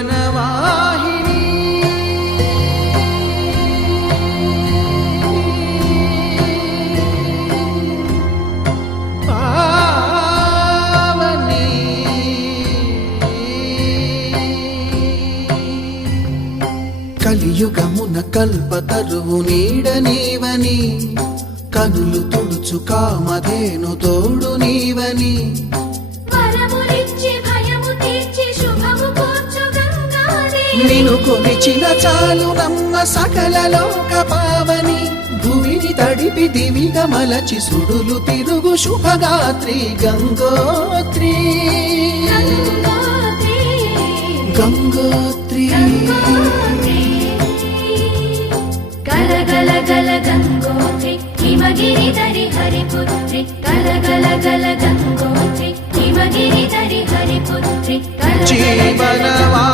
జీవనవాహిని పావని కలియుగమున కల్పతరువు నీడ నీవని కనులు తుడుచు కామధేను తోడు నీవని నిను కొలిచిన చాలు నమ్మ సకల లోక పావని భూమిని తడిపి దివిగా మలచి సుడులు తిరుగు శుభగాత్రి గంగోత్రి గంగోత్రి గల గల గల గంగోత్రి హిమగిరి దరి హరిపుత్రి గల గల గల గంగోత్రి హిమగిరి దరి హరిపుత్రి జీవనవా